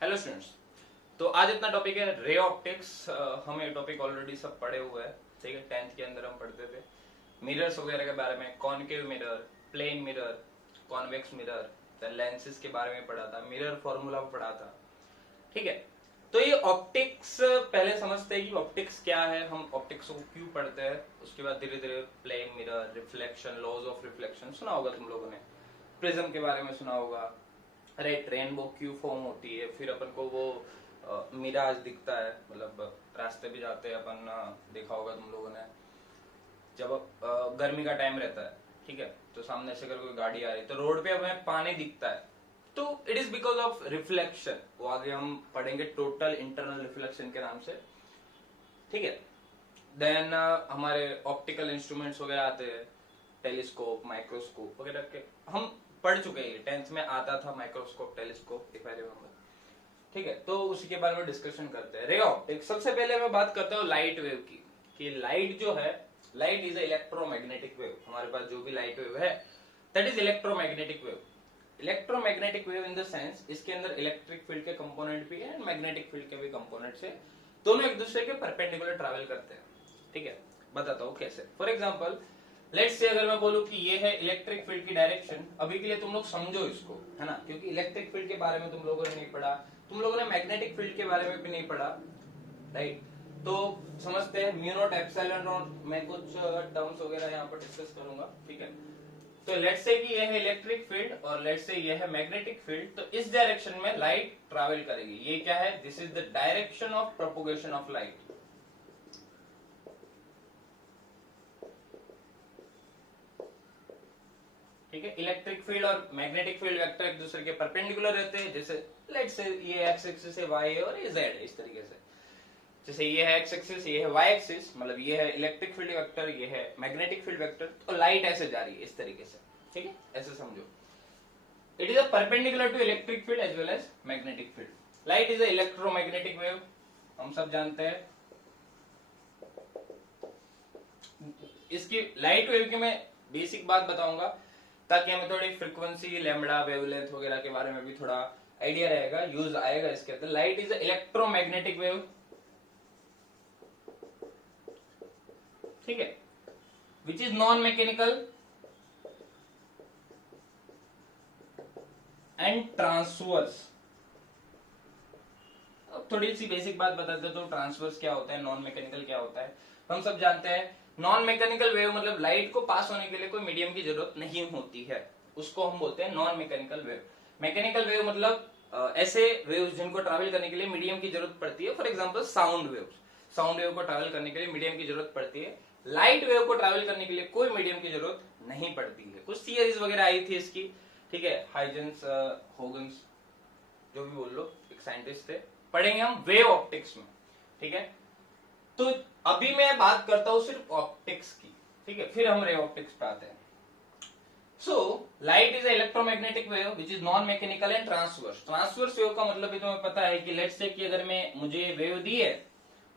Hello students. तो आज इतना टॉपिक है रे ऑप्टिक्स। हम ये टॉपिक ऑलरेडी सब पढ़े हुए हैं, ठीक है। 10th के अंदर हम पढ़ते थे मिरर्स वगैरह के बारे में, concave mirror, plane mirror, convex mirror, lenses के बारे में पढ़ा था, मिरर फॉर्मूला पढ़ा था, ठीक है। तो ये ऑप्टिक्स पहले समझते हैं कि ऑप्टिक्स क्या है, हम ऑप्टिक्स को क्यों पढ़ते हैं। उसके बाद धीरे धीरे plane mirror, reflection, laws of reflection सुना होगा तुम लोगों ने, प्रिज्म के बारे में सुना होगा, रेड रेनबो क्यों फॉर्म होती है, फिर अपन को वो मिराज दिखता है, मतलब रास्ते भी जाते हैं अपन, देखा होगा तुम लोगों ने, जब गर्मी का टाइम रहता है, ठीक है, तो सामने से अगर कोई गाड़ी आ रही है तो रोड पे हमें पानी दिखता है, तो it is because of reflection. वो आगे हम पढ़ेंगे टोटल इंटरनल रिफ्लेक्शन के नाम से, ठीक है। देन हमारे ऑप्टिकल इंस्ट्रूमेंट्स वगैरह आते हैं, टेलीस्कोप, माइक्रोस्कोप वगैरह के हम पढ़ चुके हैं। 10th में आता था microscope, telescope, if I remember, ठीक है। तो उसी के बारे में डिस्कशन करते हैं। रे ऑप्टिक्स, सबसे पहले मैं बात करता हूँ लाइट वेव की, कि लाइट जो है, लाइट इज इलेक्ट्रोमैग्नेटिक वेव। हमारे पास जो भी लाइट वेव है that is electromagnetic wave. Electromagnetic wave in the sense, इसके अंदर इलेक्ट्रिक फील्ड के कंपोनेंट भी है एंड मैग्नेटिक फील्ड के भी कंपोनेंट्स है, दोनों एक दूसरे के परपेंडिकुलर ट्रैवल करते हैं, ठीक है। बताता हूँ कैसे। फॉर एग्जाम्पल लेट्स से अगर मैं बोलूं कि ये है इलेक्ट्रिक फील्ड की डायरेक्शन, अभी के लिए तुम लोग समझो इसको, है ना, क्योंकि इलेक्ट्रिक फील्ड के बारे में तुम लोगों ने नहीं पढ़ा, तुम लोगों ने मैग्नेटिक फील्ड के बारे में भी नहीं पढ़ा, राइट। तो समझते हैं म्यू नॉट एप्सिलॉन नॉट, मैं कुछ टर्म्स वगैरह यहाँ पर डिस्कस करूंगा, ठीक है। तो लेट्स से कि ये है इलेक्ट्रिक फील्ड और लेट्स से ये है मैग्नेटिक फील्ड, तो इस डायरेक्शन में लाइट ट्रैवल करेगी। ये क्या है? This is the direction of propagation of light, ठीक है। इलेक्ट्रिक फील्ड और मैग्नेटिक फील्ड वेक्टर एक दूसरे के परपेंडिकुलर रहते हैं, जैसे लेट्स से ये एक्स एक्सिस है, वाई है और ये जेड है, इस तरीके से। जैसे ये है एक्स एक्सिस, ये है वाई एक्सिस, मतलब ये है इलेक्ट्रिक फील्ड वेक्टर, ये है मैग्नेटिक फील्ड वेक्टर, तो लाइट ऐसे जा रही है इस तरीके से, ठीक है, ऐसे समझो। It is a perpendicular to electric field as well as magnetic field. Light is a electromagnetic wave, हम सब जानते हैं। इसकी लाइट वेव की मैं बेसिक बात बताऊंगा ताकि हमें थोड़ी फ्रीक्वेंसी, लैम्बडा, वेवलेंथ वगैरह के बारे में भी थोड़ा आइडिया रहेगा, यूज आएगा इसके अंदर। लाइट इज इलेक्ट्रोमैग्नेटिक वेव, ठीक है, which is non mechanical and transverse. अब थोड़ी सी बेसिक बात बताते तो ट्रांसवर्स क्या होता है, नॉन मैकेनिकल क्या होता है। हम सब जानते हैं नॉन मैकेनिकल वेव मतलब लाइट को पास होने के लिए कोई मीडियम की जरूरत नहीं होती है, उसको हम बोलते हैं non mechanical wave. Mechanical wave मतलब ऐसे वेव्स जिनको ट्रैवल करने के लिए मीडियम की जरूरत पड़ती है। For example sound waves, sound wave को ट्रैवल करने के लिए मीडियम की जरूरत पड़ती है। लाइट वेव को ट्रैवल करने के लिए कोई मीडियम की जरूरत नहीं पड़ती है। कुछ थियरीज वगैरह आई थी इसकी, ठीक है, हाइजेंस, होगन्स, जो भी बोल लो, एक साइंटिस्ट थे, पढ़ेंगे हम वेव ऑप्टिक्स में, ठीक है। तो अभी मैं बात करता हूं सिर्फ ऑप्टिक्स की, ठीक है, फिर हम रे ऑप्टिक्स पे आते हैं। So light is electromagnetic wave which is non mechanical and transverse. Transverse wave का मतलब भी तुम्हें पता है कि लेट्स से कि अगर मैं मुझे वेव दी है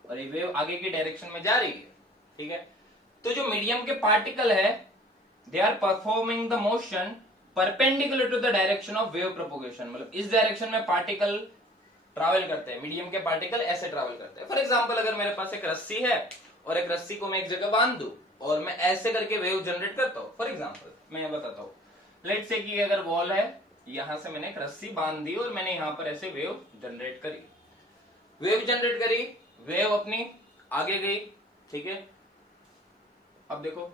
और ये वेव आगे की डायरेक्शन में जा रही है, ठीक है, तो जो मीडियम के पार्टिकल है they are performing the motion perpendicular to the direction of wave propagation. मतलब इस डायरेक्शन में पार्टिकल ट्रैवल करते हैं, मीडियम के पार्टिकल ऐसे ट्रैवल करते हैं। फॉर एग्जांपल अगर मेरे पास एक रस्सी है और एक रस्सी को मैं एक जगह बांध दूं और मैं ऐसे करके वेव जनरेट करता हूं। फॉर एग्जांपल मैं ये बताता हूं, लेट्स से कि अगर बॉल है, यहां से मैंने एक रस्सी बांध दी और मैंने यहां पर ऐसे वेव जनरेट करी, वेव जनरेट करी, वेव अपनी आगे गई, ठीक है। अब देखो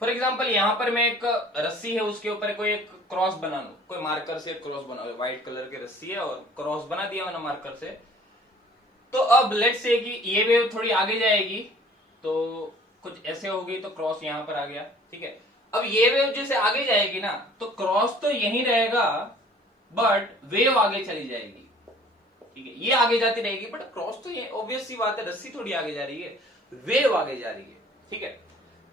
फॉर एग्जाम्पल यहां पर मैं एक रस्सी है, उसके ऊपर कोई एक क्रॉस बना लू, कोई मार्कर से क्रॉस बना लो, व्हाइट कलर की रस्सी है और क्रॉस बना दिया मैंने मार्कर से। तो अब लेट्स से कि ये वेव थोड़ी आगे जाएगी, तो कुछ ऐसे होगी, तो क्रॉस यहां पर आ गया, ठीक है। अब ये वेव जैसे आगे जाएगी ना, तो क्रॉस तो यहीं रहेगा बट वेव आगे चली जाएगी, ठीक है, ये आगे जाती रहेगी बट क्रॉस तो ये ऑब्वियस सी बात है, रस्सी थोड़ी आगे जा रही है, वेव आगे जा रही है, ठीक है।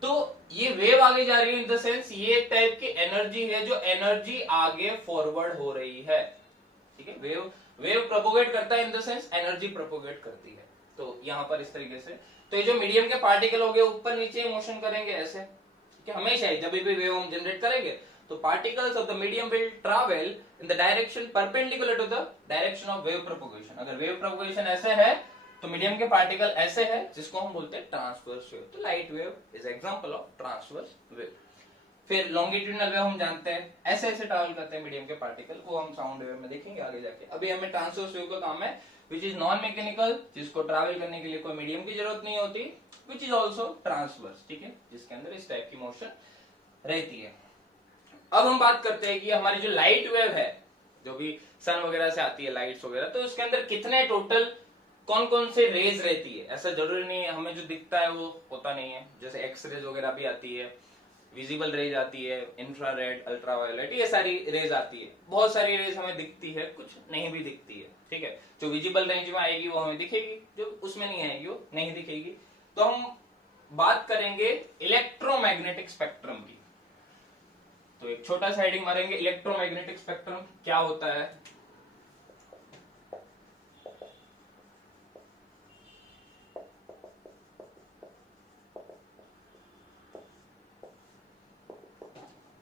तो ये वेव आगे जा रही है इन द सेंस ये टाइप की एनर्जी है जो एनर्जी आगे फॉरवर्ड हो रही है, ठीक है। वेव वेव प्रोपोगेट करता है इन द सेंस एनर्जी प्रोपोगेट करती है। तो यहां पर इस तरीके से, तो ये जो मीडियम के पार्टिकल हो गए ऊपर नीचे मोशन करेंगे ऐसे, ठीक है, हमेशा ही जब भी वेव हम जनरेट करेंगे तो particles of the medium will travel in the direction perpendicular to the direction of wave propagation. अगर वेव प्रोपगेशन ऐसे है तो मीडियम के पार्टिकल ऐसे है, जिसको हम बोलते हैं ट्रांसवर्स वेव। तो light wave is example of transverse wave. फिर लॉन्गिट्यूडनल वेव हम जानते हैं, ऐसे ऐसे ट्रैवल करते हैं मीडियम के पार्टिकल, वो हम साउंड वेव में देखेंगे आगे जाके। अभी हमें ट्रांसवर्स वेव का काम है विच इज नॉन मैकेनिकल, जिसको ट्रैवल करने के लिए कोई मीडियम की जरूरत नहीं होती, विच इज ऑल्सो ट्रांसवर्स, ठीक है, जिसके अंदर इस टाइप की मोशन रहती है। अब हम बात करते हैं कि हमारी जो लाइट वेव है, जो भी सन वगैरह से आती है लाइट्स वगैरह, तो उसके अंदर कितने टोटल कौन कौन से रेज रहती है। ऐसा जरूरी नहीं है, हमें जो दिखता है वो होता नहीं है। जैसे एक्स रेज वगैरह भी आती है, विजिबल रेज आती है, इंफ्रारेड, अल्ट्रावायलेट, ये सारी रेज आती है। बहुत सारी रेज हमें दिखती है, कुछ नहीं भी दिखती है, ठीक है। जो विजिबल रेंज में आएगी वो हमें दिखेगी, जो उसमें नहीं आएगी वो नहीं दिखेगी। तो हम बात करेंगे इलेक्ट्रोमैग्नेटिक स्पेक्ट्रम की। तो एक छोटा सा हेडिंग मारेंगे, इलेक्ट्रोमैग्नेटिक स्पेक्ट्रम क्या होता है।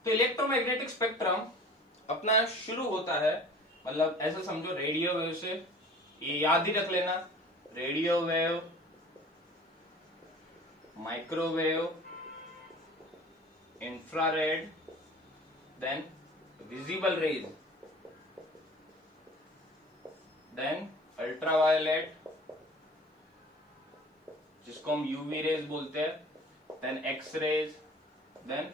तो इलेक्ट्रोमैग्नेटिक स्पेक्ट्रम अपना शुरू होता है, मतलब ऐसा समझो रेडियो वेव से, ये याद ही रख लेना, radio wave, microwave, infrared, then visible rays, then ultraviolet, जिसको हम यूवी रेज बोलते हैं, then x rays, then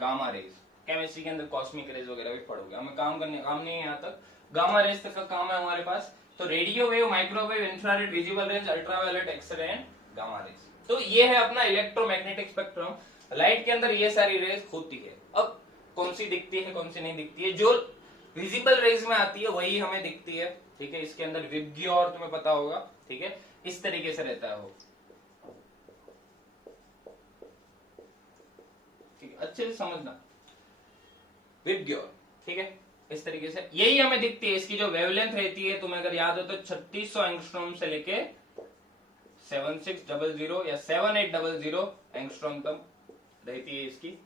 gamma rays. Chemistry के अंदर कॉस्मिक रेज वगैरह भी पढ़ोगे, हमें काम नहीं है यहाँ तक। गामा रेज तक का काम है हमारे पास। तो radio wave, microwave, infrared, visible rays, ultraviolet, x ray and gamma rays. तो ये है अपना इलेक्ट्रोमैग्नेटिक स्पेक्ट्रम। लाइट के अंदर ये सारी रेज होती है। अब कौन सी दिखती है कौन सी नहीं दिखती है, जो विजिबल रेज में आती है वही हमें दिखती है, ठीक है। इसके अंदर विबग्योर तुम्हें पता होगा, ठीक है, इस तरीके से रहता है वो, ठीक है, अच्छे से समझना, विबग्योर, ठीक है, इस तरीके से यही हमें दिखती है। इसकी जो वेवलेंथ रहती है, तुम्हें अगर याद हो तो 3600 एंगस्ट्रॉम से लेके 7600 या 7800 एंगस्ट्रॉम तक रहती है इसकी,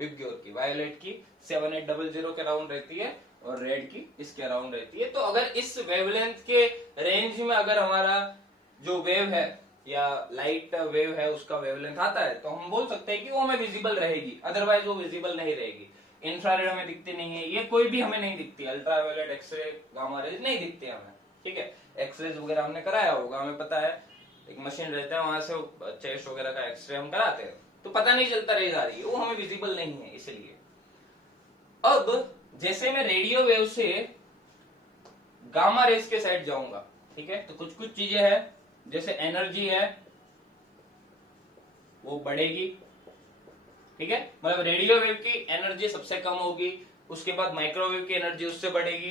विबग्योर की। वायोलेट की 7800 के अराउंड रहती है और रेड की इसके अराउंड रहती है। तो अगर इस वेवलेंथ के रेंज में अगर हमारा जो वेव है या लाइट वेव है उसका वेवलेंथ आता है, तो हम बोल सकते हैं कि वो हमें विजिबल रहेगी, अदरवाइज वो विजिबल नहीं रहेगी। इंफ्रारेड हमें दिखती नहीं है, ये कोई भी हमें नहीं दिखती, अल्ट्रावायलेट, एक्सरे, गामा रेज नहीं दिखते हमें, ठीक है। एक्सरेज वगैरह हमने कराया होगा, हमें पता है, एक मशीन रहता है वहां से चेस्ट वगैरह का एक्सरे हम कराते हैं, तो पता नहीं चलता रेज आ रही है, वो हमें विजिबल नहीं है इसलिए। अब जैसे मैं रेडियो वेव से गामा रेज के साइड जाऊंगा, ठीक है, तो कुछ कुछ चीजें है, जैसे एनर्जी है वो बढ़ेगी, ठीक है, मतलब रेडियो वेव की एनर्जी सबसे कम होगी, उसके बाद माइक्रोवेव की एनर्जी उससे बढ़ेगी,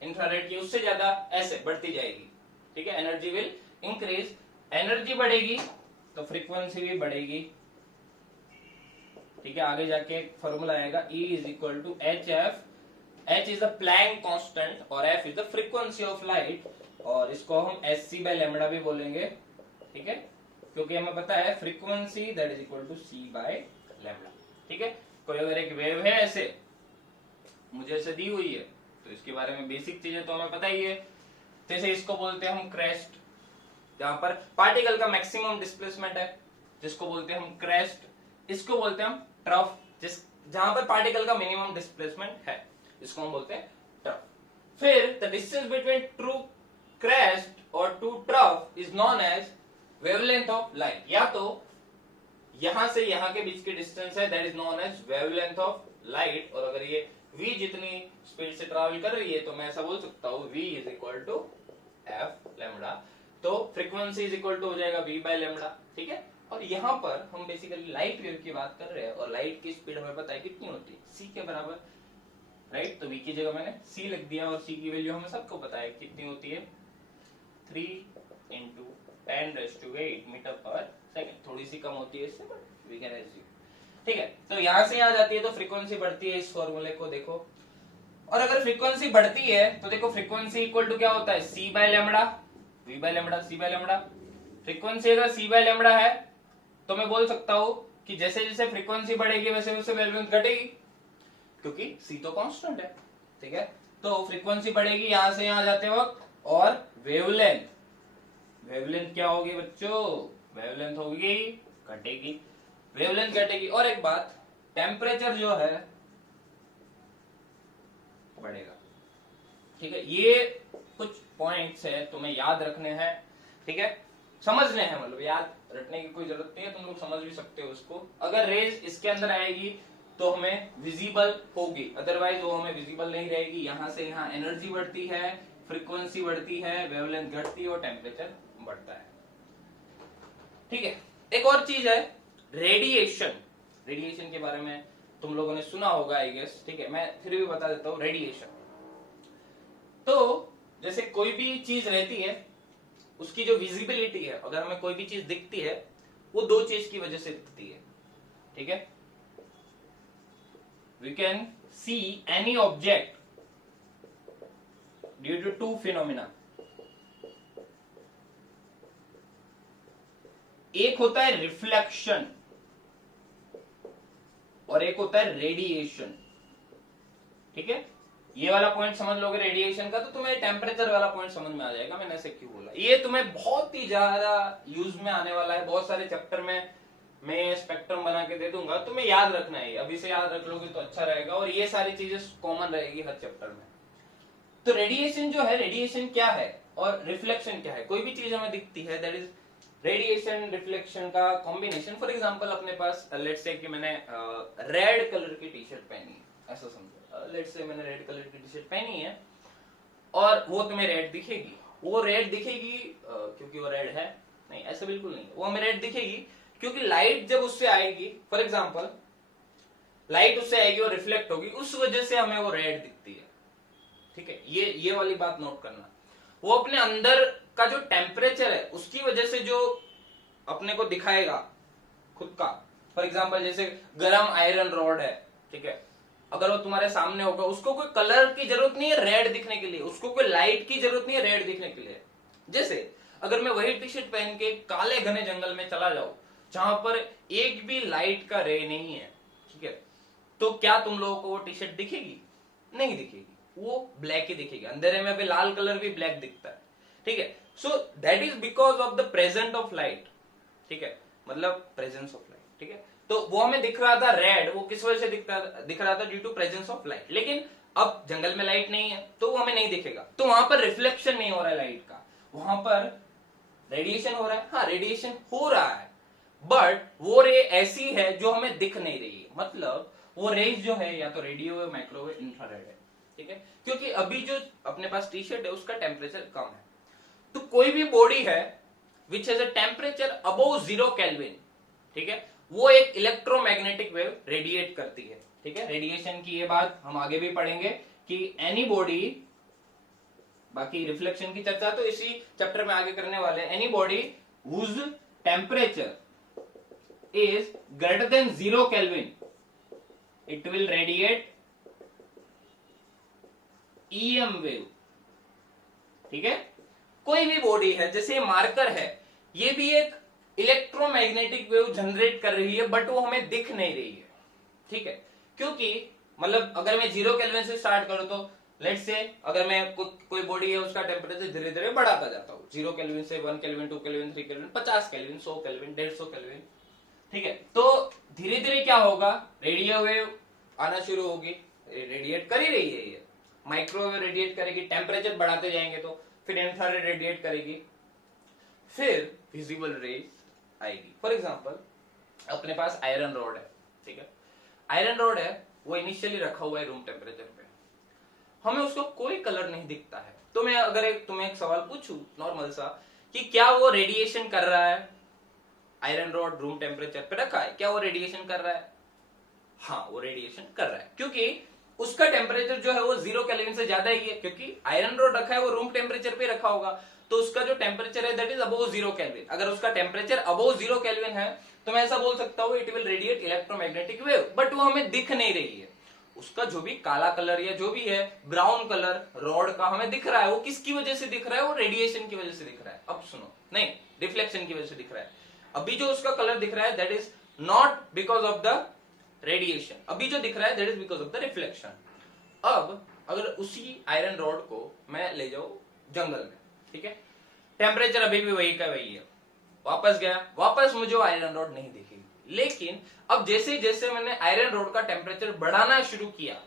इंफ्रारेड की उससे ज्यादा, ऐसे बढ़ती जाएगी, ठीक है। एनर्जी विल इंक्रीज, एनर्जी बढ़ेगी तो फ्रीक्वेंसी भी बढ़ेगी, ठीक है। आगे जाके फॉर्मूला आएगा E is equal to H F, H is the Planck constant और F is the frequency of light, और इसको हम SC बाय लैम्बडा भी बोलेंगे, ठीक है, क्योंकि हमें पता है frequency that is equal to C by lambda, ठीक है। कोई अगर एक वेव है ऐसे मुझे ऐसे दी हुई है, तो इसके बारे में बेसिक चीजें तो हमें पता ही है। जैसे इसको बोलते हैं हम क्रेस्ट, जहां पर पार्टिकल का मैक्सिमम डिस्प्लेसमेंट है, जिसको बोलते हैं हम क्रेस्ट। इसको बोलते हैं हम ट्रफ, जहां पर पार्टिकल का मिनिमम डिस्प्लेसमेंट है, इसको हम बोलते हैं ट्रफ। फिर the distance between two crest और two trough is known as wavelength of light. या तो यहां से यहां के बीच की डिस्टेंस है, that is known as wavelength of light. और अगर ये v जितनी स्पीड से ट्रैवल कर रही है, तो मैं ऐसा बोल सकता हूं v is equal to F lambda, तो फ्रीक्वेंसी इज इक्वल टू हो जाएगा v बाय लैम्बडा, ठीक है। और यहाँ पर हम बेसिकली लाइट वेव की बात कर रहे हैं, और लाइट की स्पीड हमें पता है कितनी होती है, c के बराबर, राइट। तो v की जगह मैंने c लिख दिया, और c की वैल्यू हमें सबको पता है कितनी होती है, 3 into 10⁸ मीटर पर सेकंड, थोड़ी सी कम होती है इससे, बट वी कैन एज्यूम, ठीक है। तो यहां से आ जाती है, तो फ्रीक्वेंसी बढ़ती है, इस फॉर्मूले को देखो। और अगर फ्रीक्वेंसी बढ़ती है तो देखो फ्रीक्वेंसी इक्वल टू क्या होता है, c by lambda, v by lambda, c by lambda. Frequency अगर c बाय लैम्बडा है तो मैं बोल सकता हूं कि जैसे जैसे फ्रीक्वेंसी बढ़ेगी वैसे वैसे वेवलेंथ घटेगी, क्योंकि C तो कांस्टेंट है, ठीक है। तो फ्रीक्वेंसी बढ़ेगी यहां से यहां जाते वक्त, और वेवलेंथ क्या होगी बच्चों, वेवलेंथ होगी घटेगी, वेवलेंथ घटेगी। और एक बात, टेम्परेचर जो है बढ़ेगा, ठीक है। ये कुछ पॉइंट्स है तुम्हें याद रखने हैं, ठीक है, समझने हैं, मतलब याद रखने की कोई जरूरत नहीं है, तुम लोग समझ भी सकते हो उसको। अगर रेज इसके अंदर आएगी तो हमें विजिबल होगी, अदरवाइज वो हमें विजिबल नहीं रहेगी। यहां से यहां एनर्जी बढ़ती है, फ्रीक्वेंसी बढ़ती है, वेवलेंथ घटती है और टेम्परेचर बढ़ता है, ठीक है। एक और चीज है रेडिएशन। रेडिएशन के बारे में तुम लोगों ने सुना होगा आई गेस, ठीक है, मैं फिर भी बता देता हूं। रेडिएशन तो जैसे कोई भी चीज रहती है, उसकी जो विजिबिलिटी है, अगर हमें कोई भी चीज दिखती है, वो दो चीज की वजह से दिखती है, ठीक है। We can see any object due to two phenomena. एक होता है रिफ्लेक्शन और एक होता है रेडिएशन, ठीक है। ये वाला पॉइंट समझ लोगे रेडिएशन का, तो तुम्हें टेम्परेचर वाला पॉइंट समझ में आ जाएगा मैंने ऐसे क्यों बोला। ये तुम्हें बहुत ही ज्यादा यूज में आने वाला है, बहुत सारे चैप्टर में मैं स्पेक्ट्रम बना के दे दूंगा, तुम्हें याद रखना है, अभी से याद रख लोगे तो अच्छा रहेगा, और ये सारी चीजें कॉमन रहेगी हर चैप्टर में। तो रेडिएशन जो है, रेडिएशन क्या है और रिफ्लेक्शन क्या है। कोई भी चीज हमें दिखती है, दैट इज रेडिएशन रिफ्लेक्शन का कॉम्बिनेशन। फॉर एग्जाम्पल अपने पास लेट्स से कि मैंने रेड कलर की टी शर्ट पहनी है, ऐसा समझो, लेट्स से मैंने रेड कलर की टी शर्ट पहनी है और वो तुम्हें रेड दिखेगी। वो रेड दिखेगी क्योंकि वो रेड है, नहीं ऐसा बिल्कुल नहीं, वो हमें रेड दिखेगी क्योंकि लाइट जब उससे आएगी, फॉर एग्जाम्पल लाइट उससे आएगी और रिफ्लेक्ट होगी, उस वजह से हमें वो रेड दिखती है, ठीक है। ये वाली बात नोट करना। वो अपने अंदर का जो टेम्परेचर है उसकी वजह से जो अपने को दिखाएगा खुद का, फॉर एग्जाम्पल जैसे गरम आयरन रॉड है, ठीक है, अगर वो तुम्हारे सामने होगा, उसको कोई कलर की जरूरत नहीं है रेड दिखने के लिए, उसको कोई लाइट की जरूरत नहीं है रेड दिखने के लिए। जैसे अगर मैं वही टी शर्ट पहन के काले घने जंगल में चला जाऊं जहां पर एक भी लाइट का रे नहीं है, ठीक है, तो क्या तुम लोगों को वो टी शर्ट दिखेगी? नहीं दिखेगी, वो ब्लैक ही दिखेगी। अंधेरे में भी लाल कलर भी ब्लैक दिखता है, ठीक है। So that is because of the present of light, ठीक है, मतलब प्रेजेंस ऑफ लाइट, ठीक है। तो वो हमें दिख रहा था रेड, वो किस वजह से दिख रहा था? Due to presence of light. लेकिन अब जंगल में लाइट नहीं है तो वो हमें नहीं दिखेगा, तो वहां पर रिफ्लेक्शन नहीं हो रहा है लाइट का, वहां पर रेडिएशन हो रहा है। हाँ, रेडिएशन हो रहा है, बट वो रे ऐसी है जो हमें दिख नहीं रही है। मतलब वो रेज जो है या तो रेडियो, माइक्रोवेव, इंफ्रारेड है, ठीक है। क्योंकि अभी जो अपने पास टी शर्ट है उसका टेम्परेचर कम है, तो कोई भी बॉडी है which has a temperature above 0 kelvin, ठीक है, वो एक इलेक्ट्रोमैग्नेटिक वेव रेडिएट करती है, ठीक है। रेडिएशन की ये बात हम आगे भी पढ़ेंगे कि एनी बॉडी, बाकी रिफ्लेक्शन की चर्चा तो इसी चैप्टर में आगे करने वाले हैं। Any body whose temperature is greater than 0 Kelvin, it will radiate EM wave, ठीक है। कोई भी बॉडी है, जैसे मार्कर है, ये भी एक इलेक्ट्रोमैग्नेटिक वेव जनरेट कर रही है, बट वो हमें दिख नहीं रही है, ठीक है। क्योंकि मतलब अगर मैं 0 केल्विन से स्टार्ट करूं तो लेट्स से अगर मैं कोई बॉडी है उसका टेम्परेचर धीरे धीरे बढ़ाता जाता हूं, 0 केल्विन से 1 kelvin, 2 kelvin, 3 kelvin, 50 kelvin, 100 kelvin, 150 kelvin, ठीक है। तो धीरे धीरे क्या होगा, रेडियो वेव आना शुरू होगी, रेडिएट कर ही रही है ये, माइक्रोवेव रेडिएट करेगी, टेम्परेचर बढ़ाते जाएंगे तो फिर इंफ्रारेड रेडिएट करेगी, फिर विजिबल रेज आएगी। फॉर एग्जांपल अपने पास आयरन रॉड है, ठीक है, आयरन रॉड है, वो इनिशियली रखा हुआ है रूम टेम्परेचर पे, हमें उसको कोई कलर नहीं दिखता है। तो मैं अगर तुम्हें एक सवाल पूछूं नॉर्मल सा कि क्या वो रेडिएशन कर रहा है? आयरन रॉड रूम टेम्परेचर पे रखा है, क्या वो रेडिएशन कर रहा है? हाँ, वो रेडिएशन कर रहा है, क्योंकि उसका टेम्परेचर जो है वो 0 केल्विन से ज्यादा ही है, क्योंकि आयरन रॉड रखा है वो रूम टेम्परेचर पे रखा होगा, तो उसका जो टेम्परेचर है दैट इज अबव 0 केल्विन। अगर उसका टेम्परेचर अबव 0 केल्विन है तो मैं ऐसा बोल सकता हूं it will radiate electromagnetic wave, but वो हमें दिख नहीं रही है। उसका जो भी काला कलर या जो भी है ब्राउन कलर रॉड का हमें दिख रहा है, वो किसकी वजह से दिख रहा है? वो रेडिएशन की वजह से दिख रहा है। अब सुनो, नहीं, रिफ्लेक्शन की वजह से दिख रहा है। अभी जो उसका कलर दिख रहा है that is not because of the radiation. अभी जो दिख रहा है that is because of the reflection. अब अगर उसी आयरन रॉड को मैं ले जाऊं जंगल में, ठीक है, टेम्परेचर अभी भी वही का वही है, वापस गया, वापस मुझे आयरन रॉड नहीं दिखेगी। लेकिन अब जैसे जैसे मैंने आयरन रॉड का टेम्परेचर बढ़ाना शुरू किया,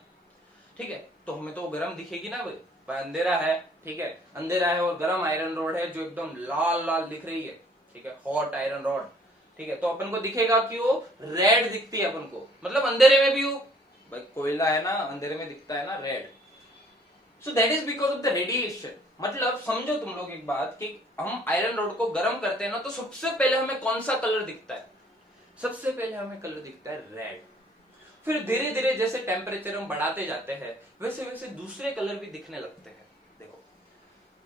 ठीक है, तो हमें तो गर्म दिखेगी ना भाई, अंधेरा है, ठीक है, अंधेरा है और गर्म आयरन रॉड है जो एकदम लाल लाल दिख रही है, ठीक है, हॉट आयरन रॉड, ठीक है, तो अपन को दिखेगा कि वो रेड दिखती है अपन को, मतलब अंधेरे में भी वो भाई कोयला है ना, अंधेरे में दिखता है ना red. So that is because of the radiation. मतलब समझो तुम लोग एक बात कि हम आयरन रॉड को गर्म करते हैं ना, तो सबसे पहले हमें कौन सा कलर दिखता है? सबसे पहले हमें कलर दिखता है रेड। फिर धीरे धीरे जैसे टेम्परेचर हम बढ़ाते जाते हैं वैसे वैसे दूसरे कलर भी दिखने लगते हैं। देखो,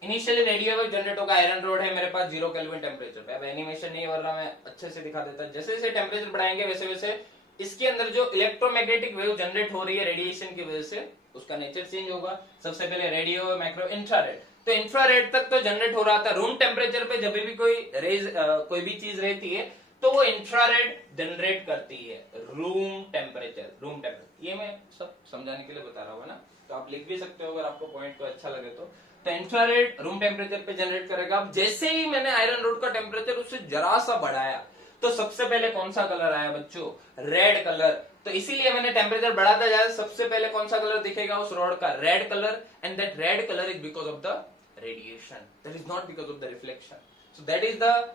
इनिशियली रेडियो जनरेट होगा, आयरन रॉड है मेरे पास 0 केल्विन टेम्परेचर पे। अब एनिमेशन नहीं हो रहा, मैं अच्छे से दिखा देता। जैसे जैसे टेम्परेचर बढ़ाएंगे वैसे वैसे इसके अंदर जो इलेक्ट्रोमैग्नेटिक वेव जनरेट हो रही है रेडिएशन की वजह से, उसका नेचर चेंज होगा। सबसे पहले रेडियो, मैक्रो, इंफ्रारेड। तो इंफ्रारेड तक तो जनरेट हो रहा था। रूम टेम्परेचर पे जब भी कोई रेज कोई भी चीज रहती है तो वो इंफ्रारेड जनरेट करती है। रूम टेम्परेचर ये मैं सब समझाने के लिए बता रहा हूँ ना, तो आप लिख भी सकते हो अगर आपको पॉइंट को अच्छा लगे तो। इंफ्रारेड रूम टेम्परेचर पे जनरेट करेगा। अब जैसे ही मैंने आयरन रॉड का टेम्परेचर उससे जरा सा बढ़ाया तो सबसे पहले कौन सा कलर आया बच्चों? Red colour. तो इसीलिए मैंने टेम्परेचर बढ़ाता जाए, सबसे पहले कौन सा कलर दिखेगा उस रॉड का? Red colour. And that red colour is because of the radiation, that is not because of the reflection. So that is the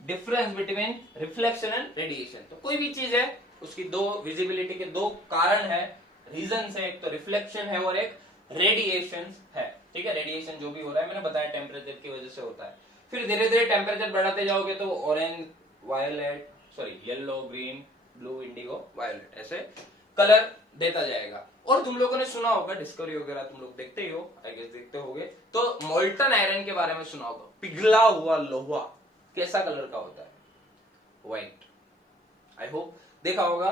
difference between reflection and radiation. तो कोई भी चीज है उसकी दो विजिबिलिटी के दो कारण है, रीजन है, एक तो रिफ्लेक्शन है और एक रेडिएशन है। ठीक है, रेडिएशन जो भी हो रहा है मैंने बताया टेम्परेचर की वजह से होता है। फिर धीरे धीरे टेम्परेचर बढ़ाते जाओगे तो orange, violet, sorry yellow, green, blue, indigo, violet ऐसे कलर देता जाएगा। और तुम लोगों ने सुना होगा, डिस्कवरी वगैरह तुम लोग देखते ही हो, आई गेस देखते होगे, तो मोल्टन आयरन के बारे में सुना होगा। पिघला हुआ लोहा कैसा कलर का होता है? व्हाइट। आई होप देखा होगा।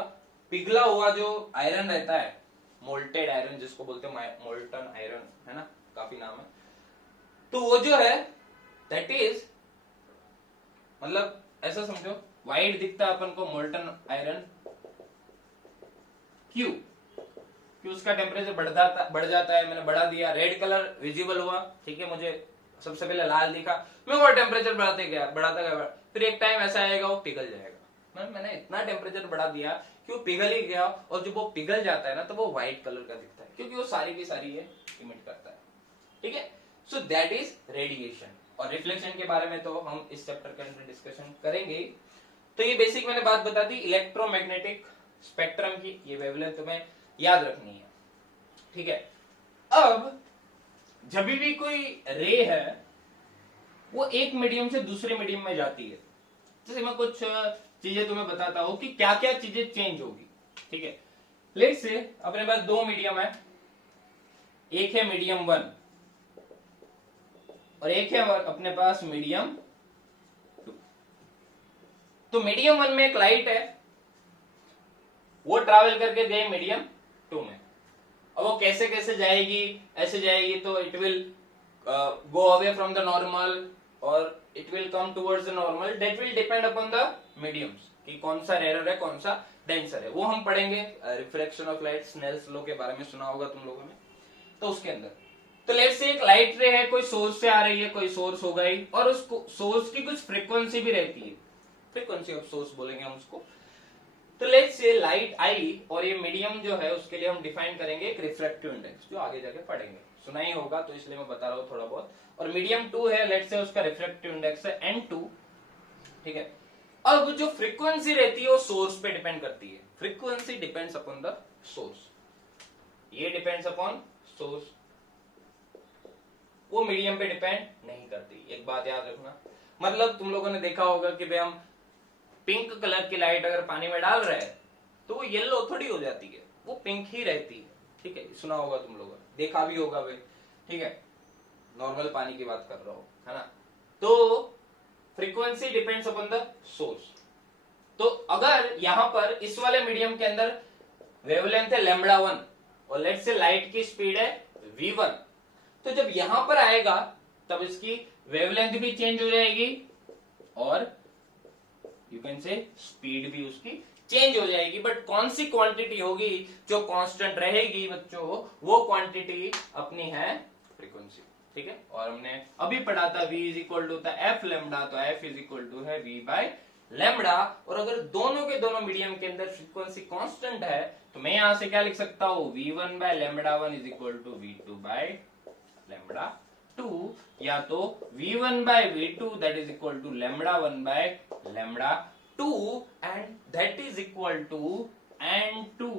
पिघला हुआ जो आयरन रहता है, मोल्टेड आयरन जिसको बोलते हैं, मोल्टन आयरन है ना, काफी नाम है, तो वो जो है दैट इज, मतलब ऐसा समझो व्हाइट दिखता है अपन को मोल्टन आयरन। क्यों? कि उसका टेम्परेचर बढ़ जाता है। मैंने बढ़ा दिया, रेड कलर विजिबल हुआ, ठीक है, मुझे सबसे पहले लाल दिखा, मैं और टेम्परेचर बढ़ाता गया, फिर एक टाइम ऐसा आएगा वो पिघल जाएगा। मैंने इतना टेम्परेचर बढ़ा दिया कि वो पिघल ही गया, और जब वो पिघल जाता है ना तो वो व्हाइट कलर का दिखता है, क्योंकि वो सारी की सारी ये इमिट करता है। ठीक है, सो दैट इज रेडिएशन। और रिफ्लेक्शन के बारे में तो हम इस चैप्टर के अंदर डिस्कशन करेंगे। तो ये बेसिक मैंने बात बता दी इलेक्ट्रोमैग्नेटिक स्पेक्ट्रम की, ये वेवलेंथ तुम्हें याद रखनी है। ठीक है, अब जब भी कोई रे है वो एक मीडियम से दूसरे मीडियम में जाती है। जैसे मैं कुछ चीजें तुम्हें बताता हूं कि क्या क्या चीजें चेंज होगी। ठीक है, लेट्स से अपने पास दो मीडियम है, एक है मीडियम 1 और एक है अपने पास मीडियम 2। तो मीडियम 1 में एक लाइट है, वो ट्रैवल करके गई मीडियम 2 में। अब वो कैसे कैसे जाएगी? ऐसे जाएगी तो it will go away from the normal और it will come towards the normal. That will depend upon the mediums कि कौन सा रेयर है कौन सा डेंसर है, वो हम पढ़ेंगे। Refraction of light, Snell's law के बारे में सुना होगा तुम लोगों ने, तो उसके अंदर। तो लेट्स से एक लाइट रे है, कोई सोर्स से आ रही है, कोई सोर्स होगा ही, और उसको सोर्स की कुछ फ्रीक्वेंसी भी रहती है, फ्रीक्वेंसी ऑफ सोर्स बोलेंगे हम उसको। तो लेट्स से लाइट आई और ये मीडियम जो है उसके लिए हम डिफाइन करेंगे एक रिफ्रैक्टिव इंडेक्स, जो आगे जाके पढ़ेंगे, सुना ही होगा तो इसलिए मैं बता रहा हूं थोड़ा बहुत। और मीडियम 2 है, लेट्स से उसका रिफ्रैक्टिव इंडेक्स है N2। ठीक है, अब जो फ्रीक्वेंसी रहती है वो सोर्स पे डिपेंड करती है। Frequency depends upon the source, ये डिपेंड्स अपॉन सोर्स, वो मीडियम पे डिपेंड नहीं करती। एक बात याद रखना, मतलब तुम लोगों ने देखा होगा कि भाई हम पिंक कलर की लाइट अगर पानी में डाल रहे हैं तो वो येलो थोड़ी हो जाती है, वो पिंक ही रहती है। ठीक है, सुना होगा तुम लोगों ने, देखा भी होगा भाई। ठीक है, नॉर्मल पानी की बात कर रहा हूं, है ना। तो frequency depends upon the source. तो अगर यहां पर इस वाले मीडियम के अंदर वेवलेंथ है λ1 और लेट्स से लाइट की स्पीड है v1, तो जब यहां पर आएगा तब इसकी वेवलेंथ भी चेंज हो जाएगी और यू कैन से स्पीड भी उसकी चेंज हो जाएगी, बट कौन सी क्वांटिटी होगी जो कांस्टेंट रहेगी बच्चों, वो क्वांटिटी अपनी है फ्रीक्वेंसी। ठीक है, और हमने अभी पढ़ा था v इज इक्वल टू होता है एफ लेमडा, तो एफ इज इक्वल टू है v बाय लेमडा। और अगर दोनों के दोनों मीडियम के अंदर फ्रीक्वेंसी कांस्टेंट है तो मैं यहां से क्या लिख सकता हूं, v1 by lambda 1 is equal to v2 by lambda 2, या तो v1 by v2 that is equal to lambda 1 by lambda 2 and that is equal to n2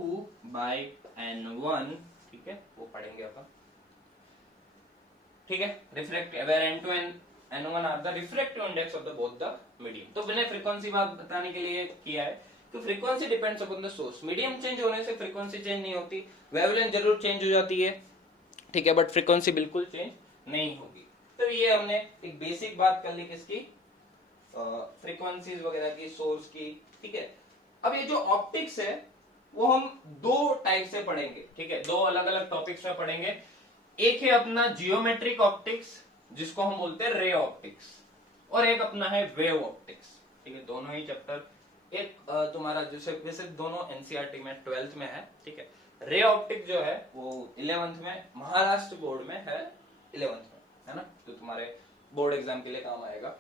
by n1। ठीक है, वो पढ़ेंगे अपन। ठीक है, refract where n2 and n1 are the refractive index of the both the medium. तो मैंने frequency बात बताने के लिए किया है कि frequency depends upon the source. Medium change होने से फ्रीक्वेंसी चेंज नहीं होती, वेवलेंथ जरूर चेंज हो जाती है, ठीक है, बट फ्रीक्वेंसी बिल्कुल चेंज नहीं होगी। तो ये हमने एक बेसिक बात कर ली किसकी, फ्रीक्वेंसीज वगैरह की, सोर्स की। ठीक है, अब ये जो ऑप्टिक्स है वो हम दो टाइप से पढ़ेंगे। ठीक है, दो अलग अलग टॉपिक्स में पढ़ेंगे। एक है अपना जियोमेट्रिक ऑप्टिक्स जिसको हम बोलते हैं रे ऑप्टिक्स, और एक अपना है वेव ऑप्टिक्स। ठीक है, दोनों ही चैप्टर एक तुम्हारा जैसे वैसे दोनों एनसीईआरटी में 12th में है। ठीक है, रे ऑप्टिक्स जो है वो 11th में महाराष्ट्र बोर्ड में है, 11th में है ना, तो तुम्हारे बोर्ड एग्जाम के लिए काम आएगा।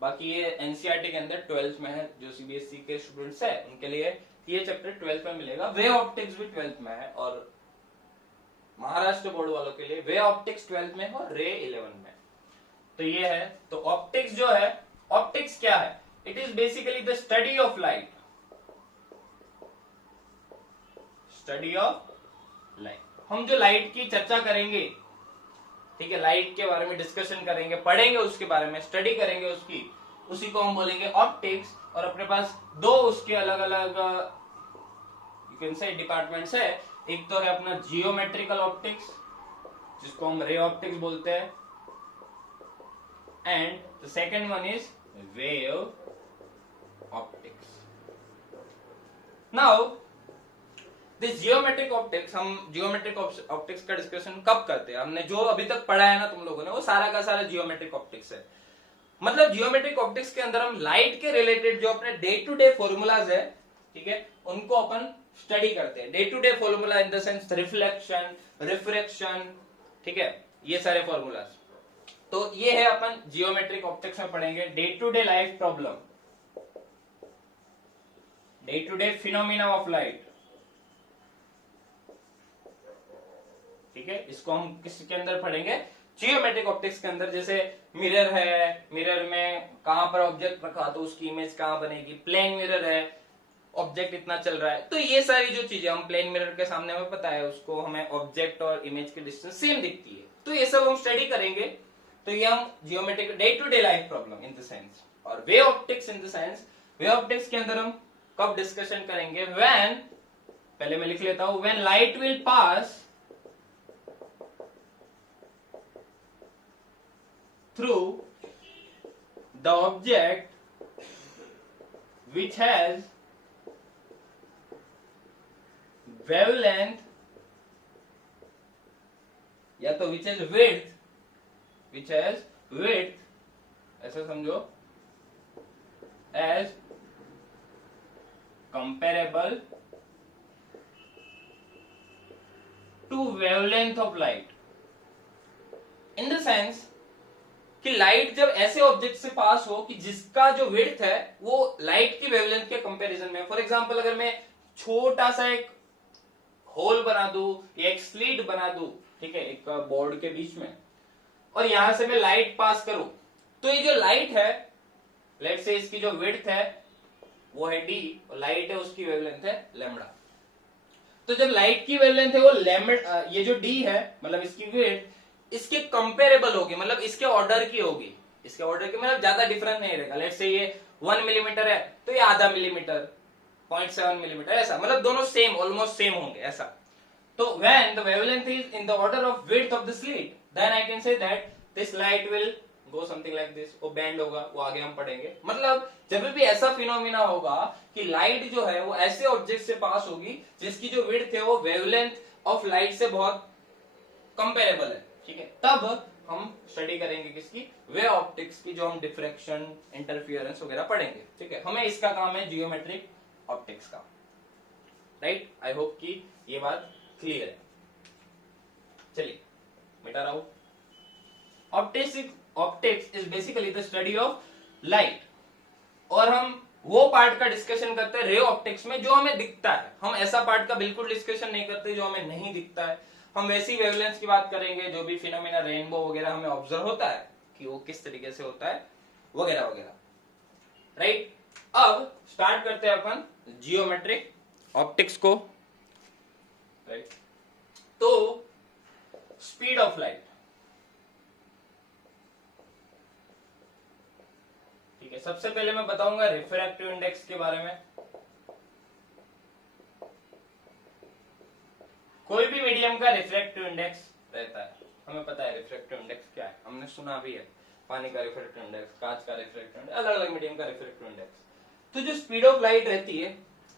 बाकी ये एनसीईआरटी के अंदर 12th में है, जो सीबीएसई के स्टूडेंट्स है उनके लिए ये चैप्टर 12th में मिलेगा। वे ऑप्टिक्स भी 12th में है, और महाराष्ट्र बोर्ड वालों के लिए वे ऑप्टिक्स 12th में और रे 11 में। तो ये है, तो ऑप्टिक्स जो है, ऑप्टिक्स क्या है, it is basically the study of light, study of light. हम जो लाइट की चर्चा करेंगे, ठीक है, लाइट के बारे में डिस्कशन करेंगे, पढ़ेंगे उसके बारे में, स्टडी करेंगे उसकी, उसी को हम बोलेंगे ऑप्टिक्स। और अपने पास दो उसके अलग अलग यू कैन से डिपार्टमेंट्स है। एक तो है अपना जियोमेट्रिकल ऑप्टिक्स जिसको हम रे ऑप्टिक्स बोलते हैं, and the second one is wave optics. Now this geometric optics, हम जियोमेट्रिक ऑप्टिक्स का डिस्कशन कब करते हैं, हमने जो अभी तक पढ़ा है ना तुम लोगों ने, वो सारा का सारा जियोमेट्रिक ऑप्टिक्स है। मतलब जियोमेट्रिक ऑप्टिक्स के अंदर हम लाइट के रिलेटेड जो अपने डे टू डे फॉर्मूलाज है, ठीक है, उनको अपन स्टडी करते हैं। Day to day formula in the sense reflection, refraction, ठीक है, ये सारे फॉर्मूलाज। तो ये है अपन जियोमेट्रिक ऑप्टिक्स में पढ़ेंगे। Day to day life problem, day to day phenomena of light, ठीक है, इसको हम किसके अंदर पढ़ेंगे, जियोमेट्रिक ऑप्टिक्स के अंदर। जैसे मिरर है, मिरर में कहां पर ऑब्जेक्ट रखा तो उसकी इमेज कहां बनेगी, प्लेन मिरर है, ऑब्जेक्ट इतना चल रहा है, तो ये सारी जो चीजें हम प्लेन मिरर के सामने में पता है उसको, हमें ऑब्जेक्ट और इमेज की डिस्टेंस सेम दिखती है, तो ये सब हम स्टडी करेंगे। तो ये हम geometric day to day life problem in the sense, और wave optics in the sense, wave optics के अंदर हम कब डिस्कशन करेंगे, व्हेन, पहले मैं लिख लेता हूं, when light will pass through the object which has wavelength, या तो which has width, which has width, ऐसा समझो, as comparable to wavelength of light, in the sense कि लाइट जब ऐसे ऑब्जेक्ट से पास हो कि जिसका जो विड्थ है वो लाइट की वेवलेंथ के कंपैरिजन में। फॉर एग्जांपल अगर मैं छोटा सा एक होल बना दूं या एक स्लिट बना दूं, ठीक है, एक बोर्ड के बीच में, और यहां से मैं लाइट पास करूं, तो ये जो लाइट है, लेट्स से इसकी जो विड्थ है वो है d, और लाइट है उसकी वेवलेंथ है लैम्डा। तो जब लाइट की वेवलेंथ है वो लैम्डा, ये जो d है मतलब इसकी विड्थ इसके कंपेरेबल होगी, मतलब इसके ऑर्डर की होगी, इसके ऑर्डर की, मतलब ज्यादा डिफरेंस नहीं रहेगा। लेट्स से ये 1 मिलीमीटर है तो ये आधा मिलीमीटर, 0.7 मिलीमीटर, ऐसा, मतलब दोनों सेम, ऑलमोस्ट सेम होंगे ऐसा। तो when the wavelength is in the order of width of the slit, then I can say that this light will go something like this, वो बैंड होगा, वो आगे हम पढ़ेंगे। मतलब जब भी ऐसा फिनोमिना होगा कि लाइट जो है वो ऐसे ऑब्जेक्ट से पास होगी जिसकी जो विड्थ है वो वेवलेंथ ऑफ लाइट से बहुत कंपेरेबल है, ठीक है, तब हम स्टडी करेंगे किसकी, वे ऑप्टिक्स की, जो हम डिफ्रैक्शन, इंटरफियरेंस वगैरह पढ़ेंगे। ठीक है, हमें इसका काम है जियोमेट्रिक ऑप्टिक्स का, राइट। आई होप कि ये बात क्लियर है। चलिए मिटा रहा हूं। Optics is basically the study of light, और हम वो पार्ट का डिस्कशन करते हैं रे ऑप्टिक्स में जो हमें दिखता है। हम ऐसा पार्ट का बिल्कुल डिस्कशन नहीं करते जो हमें नहीं दिखता है। हम वैसी वेवलेंथ की बात करेंगे जो भी फिनोमेना रेनबो वगैरह हमें ऑब्जर्व होता है कि वो किस तरीके से होता है वगैरह वगैरह, राइट। अब स्टार्ट करते हैं अपन जियोमेट्रिक ऑप्टिक्स को, राइट। तो स्पीड ऑफ लाइट, ठीक है। सबसे पहले मैं बताऊंगा रिफ्रैक्टिव इंडेक्स के बारे में। कोई भी मीडियम का रिफ्रैक्टिव इंडेक्स रहता है, हमें पता है रिफ्रैक्टिव इंडेक्स क्या है, हमने सुना भी है। पानी का रिफ्रैक्टिव इंडेक्स, कांच का रिफ्रैक्टिव इंडेक्स, अलग अलग मीडियम का रिफ्रैक्टिव इंडेक्स। तो जो स्पीड ऑफ लाइट रहती है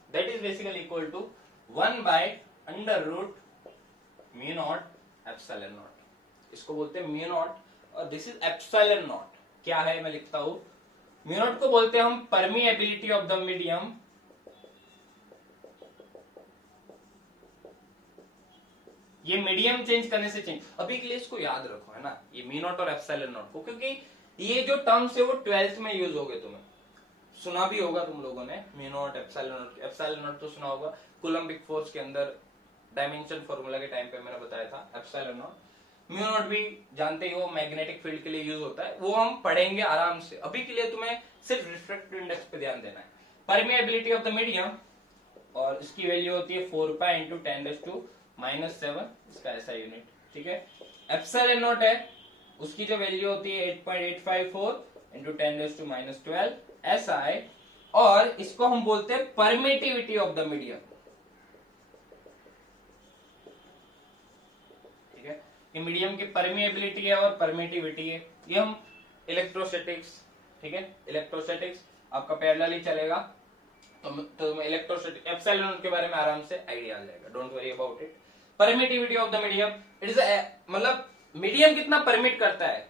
that is basically equal to 1/√μ0 epsilon naught. इसको बोलते हैं म्यू नॉट और दिस इज एप्सिलॉन नॉट। क्या है मैं लिखता हूं, म्यू नॉट को बोलते हैं हम परमिएबिलिटी ऑफ द मीडियम, ये मीडियम चेंज करने से चेंज। अभी के लिए इसको याद रखो, है ना, ये म्यू नॉट और एप्सिलॉन नॉट को, क्योंकि ये जो टर्म्स है वो 12th में यूज हो गए, तुम्हें सुना भी होगा तुम लोगों ने mu naught epsilon not. Epsilon not तो सुना होगा, कूलम्बिक फोर्स के अंदर डायमेंशन फॉर्मूला के टाइम पे मैंने बताया था एप्सिलॉन नॉट। म्यू नॉट भी जानते ही हो मैग्नेटिक फील्ड के लिए यूज होता है, वो हम पढ़ेंगे आराम से। अभी के लिए तुम्हें सिर्फ रिफ्रैक्टिव इंडेक्स पे ध्यान देना है। परमिएबिलिटी ऑफ द मीडियम, और इसकी वैल्यू होती है 4π × 10⁻⁷, इसका ऐसा यूनिट, ठीक है। एप्सिलॉन नॉट है, उसकी जो वैल्यू होती है 8.854 × 10⁻12 SI, और इसको हम बोलते हैं परमिटिविटी ऑफ द मीडियम, ठीक है। ये मीडियम की परमिएबिलिटी है और परमिटिविटी है। ये हम इलेक्ट्रोस्टैटिक्स, ठीक है, इलेक्ट्रोस्टैटिक्स आपका पैरेलल ही चलेगा, तो इलेक्ट्रोस्टैटिक एप्सिलॉन नॉट के बारे में आराम से आइडिया आ जाएगा, don't worry about it. Permittivity of the medium, it is मतलब मीडियम कितना परमिट करता है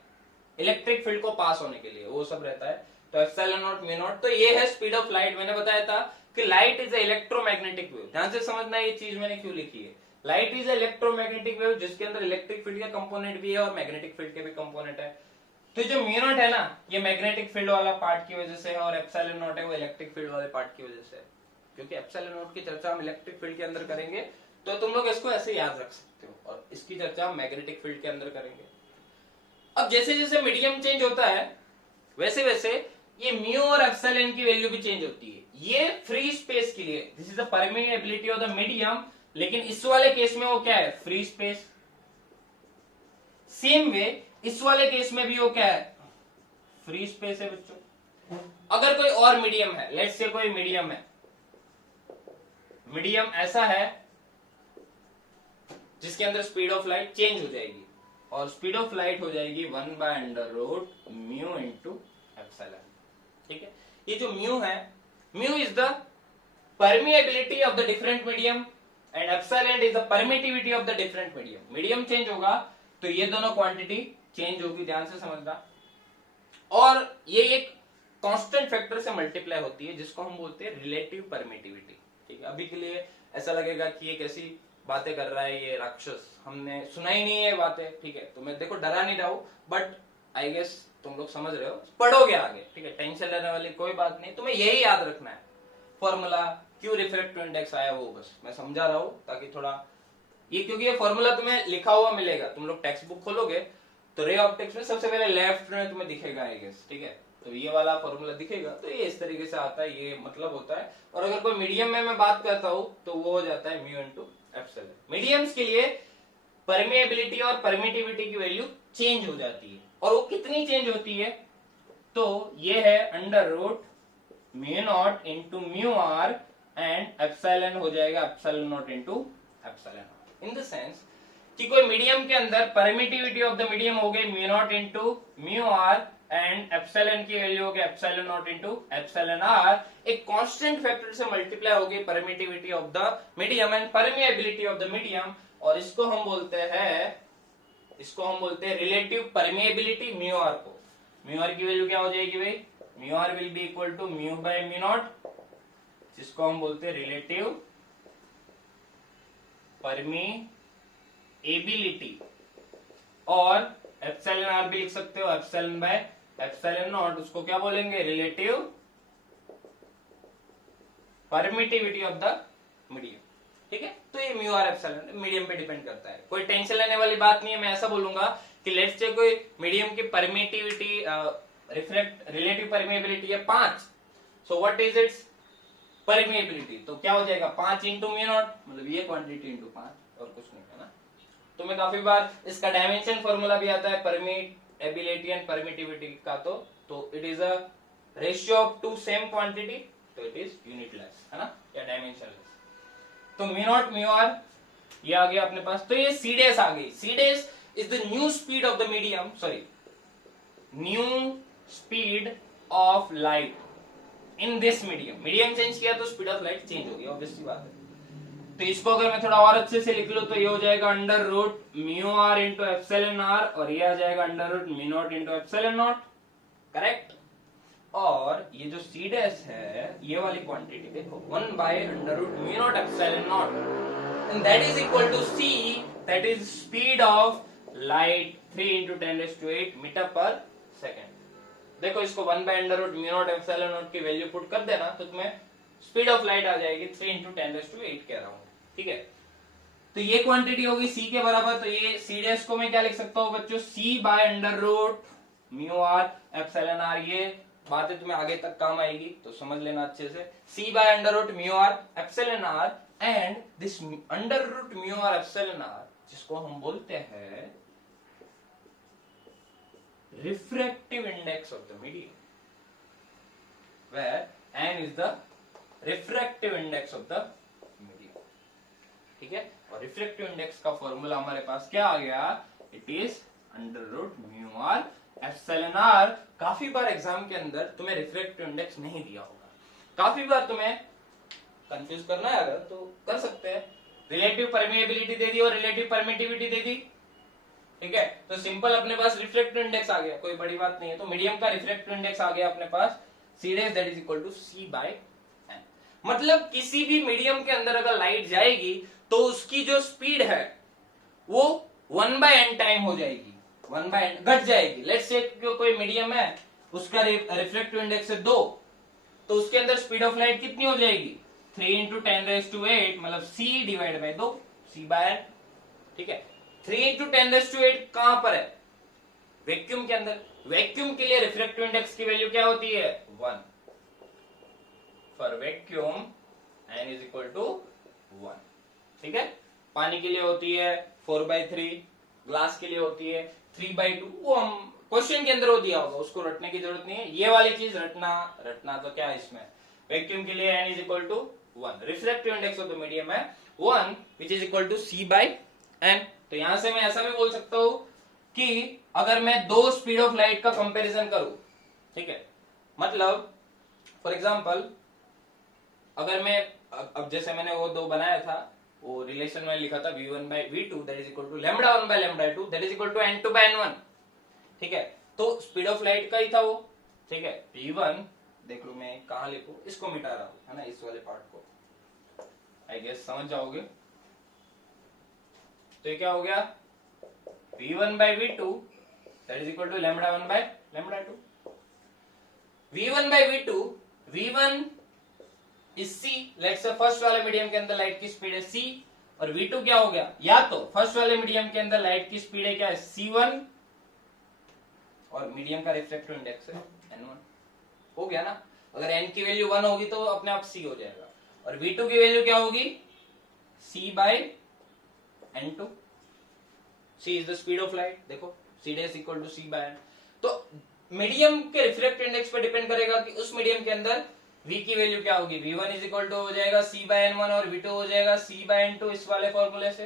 इलेक्ट्रिक फील्ड को पास होने के लिए, वो सब रहता है। तो एप्सिलॉन नॉट म्यू नॉट, तो ये है स्पीड ऑफ लाइट। मैंने बताया था कि लाइट इज इलेक्ट्रोमैग्नेटिक वेव, ध्यान से समझना ये चीज मैंने क्यों लिखी है। लाइट इज इलेक्ट्रोमैग्नेटिक वेव जिसके अंदर इलेक्ट्रिक फील्ड का कंपोनेंट भी है और मैग्नेटिक फील्ड के भी कंपोनेंट है। तो जो म्यू नॉट है ना, ये मैग्नेटिक फील्ड वाला पार्ट की वजह से है, और एप्सिलॉन नॉट है वो इलेक्ट्रिक फील्ड वाले पार्ट की वजह से है। क्योंकि एप्सिलॉन नॉट की चर्चा हम इलेक्ट्रिक फील्ड के अंदर करेंगे, तो तुम लोग इसको ऐसे याद रख सकते हो, और इसकी चर्चा हम मैग्नेटिक फील्ड के अंदर करेंगे। अब जैसे जैसे मीडियम चेंज होता है वैसे वैसे ये म्यू और एप्सिलॉन की वैल्यू भी चेंज होती है। ये फ्री स्पेस के लिए, this is the permeability of the medium, लेकिन इस वाले केस में वो क्या है, फ्री स्पेस। सेम वे इस वाले केस में भी वो क्या है, फ्री स्पेस है बच्चों। अगर कोई और मीडियम है, लेट्स से कोई मीडियम है, मीडियम ऐसा है जिसके अंदर स्पीड ऑफ लाइट चेंज हो जाएगी, और स्पीड ऑफ लाइट हो जाएगी 1/√μ × एप्सिलॉन, ठीक है। ये जो म्यू है, mu is the permeability of the different medium and epsilon is the permittivity of the different medium. Medium change होगा तो ये दोनों क्वांटिटी चेंज होगी, ध्यान से समझना। और ये एक कांस्टेंट फैक्टर से मल्टीप्लाई होती है जिसको हम बोलते हैं रिलेटिव परमिटिविटी, ठीक है। अभी के लिए ऐसा लगेगा कि ये कैसी बातें कर रहा है ये राक्षस, हमने सुना ही नहीं है बातें, ठीक है। तो मैं देखो डरा नहीं रहा हूं, बट आई गेस तुम लोग समझ रहे हो, पढ़ोगे आगे, ठीक है। टेंशन लेने वाली कोई बात नहीं, तुम्हें यही याद रखना है फॉर्मूला, क्यों रिफ्रैक्टिव इंडेक्स आया वो बस मैं समझा रहा हूं, ताकि थोड़ा ये, क्योंकि ये फॉर्मूला तुम्हें लिखा हुआ मिलेगा, तुम लोग टेक्स्ट बुक खोलोगे तो रे ऑप्टिक्स में सबसे पहले लेफ्ट में तुम्हें दिखेगा आई गेस, ठीक है। तो ये वाला फॉर्मूला दिखेगा, तो ये इस तरीके से आता है, ये मतलब होता है। और अगर कोई मीडियम में मैं बात करता हूं तो वो हो जाता है म्यू × एप्सिलॉन। मीडियम्स के लिए परमिएबिलिटी और परमिटिविटी की वैल्यू चेंज हो जाती है, और वो कितनी चेंज होती है, तो ये है √μ0 × μr, एंड एप्सिलॉन हो जाएगा epsilon not × epsilon not. In the sense कि कोई मीडियम के अंदर परमिटिविटी ऑफ द मीडियम हो गई μ0 × μr, एंड एप्सिलॉन की वैल्यू हो गई एप्सिलॉन नॉट × एप्सिलॉन r। एक कांस्टेंट फैक्टर से मल्टीप्लाई हो गई permittivity of the medium and permeability of the medium, और इसको हम बोलते हैं रिलेटिव परमिएबिलिटी μr को। μr की वैल्यू क्या हो जाएगी भाई, μr will be equal to μ/μ0, जिसको हम बोलते हैं रिलेटिव परमीएबिलिटी, और एप्सिलॉन आर भी लिख सकते हो, एप्सिलॉन बाय एप्सिलॉन नॉट, उसको क्या बोलेंगे, relative permittivity of the medium. ठीक है, तो ये म्यू आर एप्सिलॉन मीडियम पे डिपेंड करता है, कोई टेंशन लेने वाली बात नहीं है। मैं ऐसा बोलूंगा कि लेट्स से कोई मीडियम की परमिटिविटी रिलेटिव परमिएबिलिटी है 5, so what is it's permeability, तो क्या हो जाएगा 5 इंटू म्यू नॉट, मतलब ये क्वांटिटी इंटू 5, और कुछ नहीं है ना। तो मैं काफी बार इसका डायमेंशन फॉर्मूला भी आता है परमिएबिलिटी एंड परमिटिविटी का, तो it is a ratio of two same quantity, तो इट इज यूनिटलेस, है ना, या डायमेंशनलेस। तो म्यू नॉट म्यू आर ये आ गया अपने पास। तो ये सी डेस आ गई। C dash is the new speed of the medium, sorry new speed of light in this medium. Medium change किया तो स्पीड ऑफ लाइट चेंज होगी, ऑब्वियस सी बात है। तो इसको अगर मैं थोड़ा और अच्छे से लिख लूं तो ये हो जाएगा under root mu r into epsilon r, और ये आ जाएगा under root mu naught into epsilon naught, correct. और ये जो सी डैश है ये वाली क्वांटिटी देखो 1 by under root mu naught epsilon naught, and that is equal to C, that is speed of light 3 into 10⁸ metre per second. देखो इसको 1 by under root mu naught epsilon naught की value put कर देना तो तुम्हें speed of light आ जाएगी 3 into 10⁸ के around. ठीक है, तो ये क्वांटिटी होगी सी के बराबर। तो ये सी डैश को मैं क्या लिख सकता हूँ बच्चों, C by under root mu are epsilon R. ये बातें तुम्हें आगे तक काम आएगी तो समझ लेना अच्छे से। C by under root mu are epsilon R, and this under root mu are epsilon R जिसको हम बोलते हैं refractive index of the medium, where n is the refractive index of the medium। ठीक है, और refractive index का formula हमारे पास क्या आ गया, it is under root mu are epsilon r. काफी बार एग्जाम के अंदर तुम्हें refractive index नहीं दिया होगा, काफी बार तुम्हें कंफ्यूज करना है अगर तो कर सकते हैं। रिलेटिव परमिएबिलिटी दे दी और रिलेटिव परमिटिविटी दे दी, ठीक है, तो सिंपल अपने पास रिफ्रैक्टिव इंडेक्स आ गया, कोई बड़ी बात नहीं है। तो मीडियम का रिफ्रैक्टिव इंडेक्स आ गया अपने पास C dash, that is equal to C by N. मतलब किसी भी मीडियम के अंदर अगर लाइट जाएगी तो उसकी जो स्पीड है वो 1 बाय एन टाइम हो जाएगी, 1 बाय एन घट जाएगी। लेट्स से कोई मीडियम है उसका रिफ्रैक्टिव इंडेक्स है 2, तो उसके अंदर स्पीड ऑफ लाइट कितनी हो जाएगी 3 into 10⁸, मतलब c divide by 2, c by n. ठीक है, 3 into 10⁸ कहां पर है, वैक्यूम के अंदर। वैक्यूम के लिए रिफ्रैक्टिव इंडेक्स की वैल्यू क्या होती है 1, for vacuum n is equal to 1। ठीक है, पानी के लिए होती है 4/3, ग्लास के लिए होती है 3/2, वो हम क्वेश्चन के अंदर वो दिया होगा, उसको रटने की जरूरत नहीं है। ये वाली चीज रटना तो क्या है इसमें, वैक्यूम के लिए n is equal to 1, refractive index of the medium है 1 which is equal to c by n। तो यहां से मैं ऐसा भी बोल सकता हूं कि अगर मैं दो स्पीड ऑफ लाइट का कंपैरिजन करूं, ठीक है, मतलब फॉर एग्जांपल अगर मैं अब जैसे मैंने वो दो बनाया था, वो रिलेशन में लिखा था v1 by v2 that is equal to λ1 by λ2 that is equal to n2 by n1। ठीक है, तो स्पीड ऑफ लाइट का ही था वो। ठीक है, v1 देख लो मैं कहां लिखूं, इसको मिटा रहा हूं, है ना, इस वाले पार्ट को, आई गेस समझ जाओगे। तो ये क्या हो गया v1 by v2 that is equal to λ1 by λ2। v1 by v2, v1 is c, let's say first वाले मीडियम के अंदर लाइट की स्पीड है c, और v2 क्या हो गया, या तो फर्स्ट वाले मीडियम के अंदर लाइट की स्पीड है क्या है c1, और मीडियम का रिफ्रैक्टिव इंडेक्स है n1, हो गया ना। अगर n की वैल्यू 1 होगी तो अपने आप c हो जाएगा, और v2 की वैल्यू क्या होगी c by n2। c is the speed of light, देखो c dash equal to c by n। तो मीडियम के रिफ्रैक्टिव इंडेक्स पर डिपेंड करेगा कि उस मीडियम के अंदर v की वैल्यू क्या होगी, v1 इज इक्वल टू हो जाएगा c बाय n1 और v2 हो जाएगा c बाय n2 इस वाले फॉर्मूले से,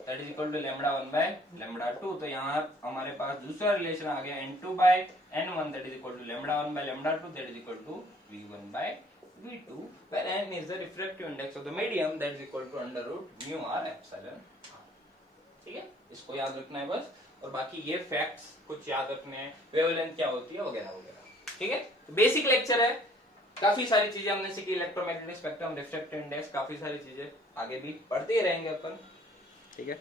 that is equal to λ1 by λ2। तो यहाँ हमारे पास दूसरा रिलेशन आ गया n2 by n1 that is equal to λ1 by λ2 that is equal to v1 by v2, where n is the refractive index of the medium that is equal to under root mu r epsilon r। ठीक है, इसको याद रखना है बस, और बाकी ये फैक्ट्स कुछ याद रखने हैं, वेवलेंथ क्या होती है वगैरह वगैरह। ठीक है, बेसिक लेक्चर है, काफी सारी चीजें हमने सीखी, इलेक्ट्रोमैग्नेटिक स्पेक्ट्रम, रिफ्रैक्टिव इंडेक्स, काफी सारी चीजें आगे भी पढ़ते ही रहेंगे अपन, ठीक है।